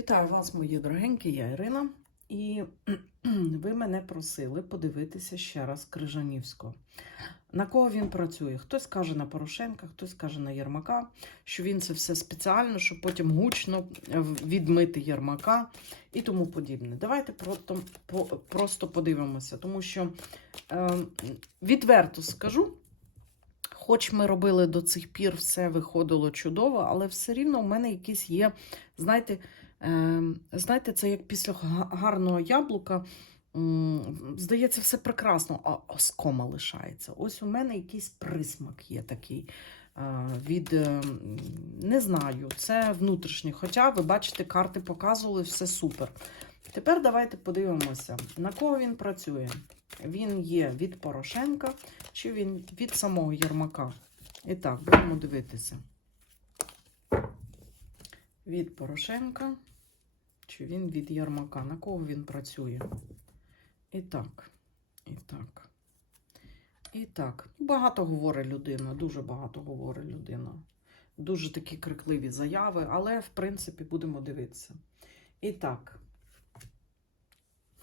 Вітаю вас, мої дорогенькі, я Ірина. І ви мене просили подивитися ще раз Крижанівського. На кого він працює? Хтось каже на Порошенка, хтось каже на Єрмака, що він це все спеціально, щоб потім гучно е, відмити Єрмака і тому подібне. Давайте просто, просто подивимося, тому що е, відверто скажу. Хоч ми робили до цих пір, все виходило чудово, але все рівно в мене якісь є, знаєте, знаєте, це як після гарного яблука. Здається, все прекрасно, а оскома лишається. Ось у мене якийсь присмак є такий е, від, е, не знаю, це внутрішнє. Хоча, ви бачите, карти показували, все супер. Тепер давайте подивимося, на кого він працює. Він є від Порошенка чи він від самого Єрмака. І так, будемо дивитися. Від Порошенка, чи він від Єрмака. На кого він працює? І так, і так. І так. Багато говорить людина, дуже багато говорить людина. Дуже такі крикливі заяви, але, в принципі, будемо дивитися. І так.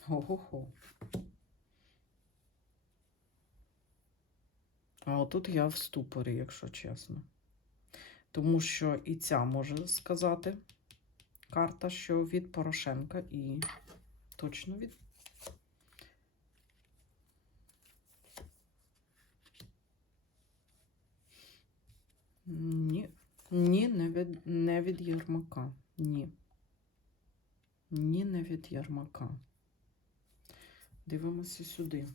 Хо-хо-хо. А отут я в ступорі, якщо чесно. Тому що і ця може сказати карта, що від Порошенка і точно від. Ні, ні, не від, не від Єрмака. Ні. Ні, не від Єрмака. Дивимося сюди.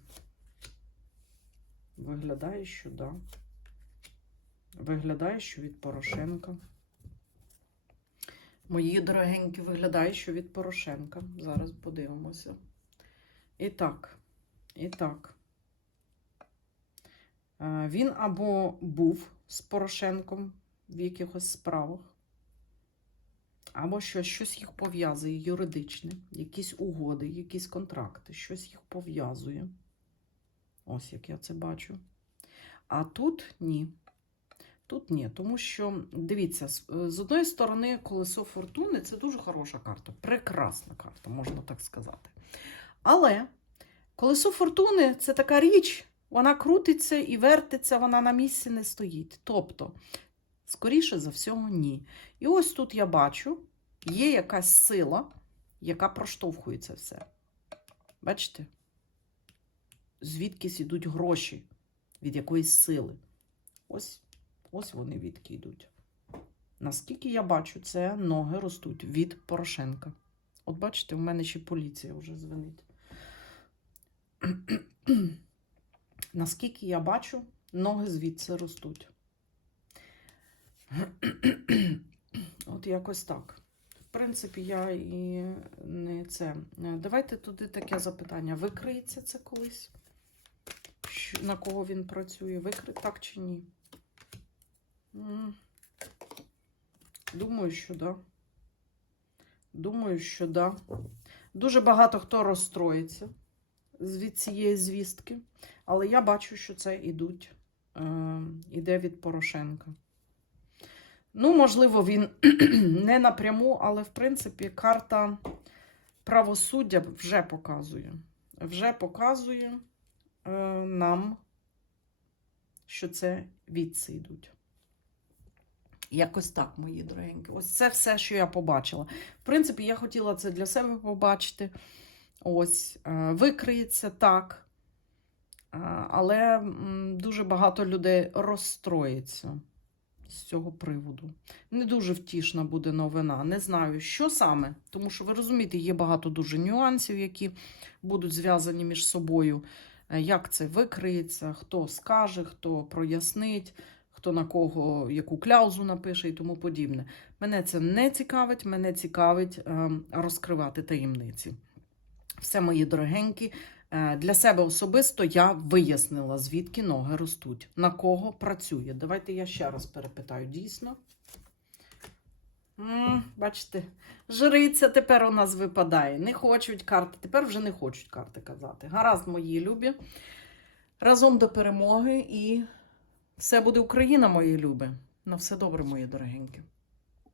Виглядає, що да. Виглядає, що від Порошенка. Мої дорогенькі, виглядає, що від Порошенка. Зараз подивимося. І так, і так. Е, Він або був з Порошенком в якихось справах, або щось, щось їх пов'язує юридичне, якісь угоди, якісь контракти, щось їх пов'язує. Ось як я це бачу. А тут ні. Тут ні, тому що, дивіться, з, е, одної сторони, колесо фортуни це дуже хороша карта, прекрасна карта, можна так сказати. Але колесо фортуни це така річ, вона крутиться і вертиться, вона на місці не стоїть. Тобто, скоріше за всього, ні. І ось тут я бачу, є якась сила, яка проштовхує це все. Бачите? Звідкись ідуть гроші від якоїсь сили. Ось, ось вони відки йдуть. Наскільки я бачу, це ноги ростуть від Порошенка. От бачите, у мене ще поліція вже дзвонить. Наскільки я бачу, ноги звідси ростуть. От якось так. В принципі, я і не це. Давайте туди таке запитання. Викриється це колись? На кого він працює? Викрит так чи ні? М. Думаю, що да. Думаю, що да. Дуже багато хто розстроїться від цієї звістки, але я бачу, що це ідуть, е, іде від Порошенка. Ну, можливо, він не напряму, але в принципі карта правосуддя вже показує. Вже показує е, нам, що це відси йдуть. Якось так, мої дорогенькі. Ось це все, що я побачила. В принципі, я хотіла це для себе побачити. Ось, е, викриється так. Е, Але дуже багато людей розстроїться з цього приводу. Не дуже втішна буде новина. Не знаю, що саме. Тому що ви розумієте, є багато дуже нюансів, які будуть зв'язані між собою. Е, Як це викриється, хто скаже, хто прояснить, хто на кого яку кляузу напише і тому подібне. Мене це не цікавить, мене цікавить е, розкривати таємниці. Все, мої дорогенькі, е, для себе особисто я вияснила, звідки ноги ростуть, на кого працює. Давайте я ще раз перепитаю, дійсно. М, бачите, жриця тепер у нас випадає. Не хочуть карти, тепер вже не хочуть карти казати. Гаразд, мої любі. Разом до перемоги і все буде Україна, мої любе. На все добре, мої дорогенькі.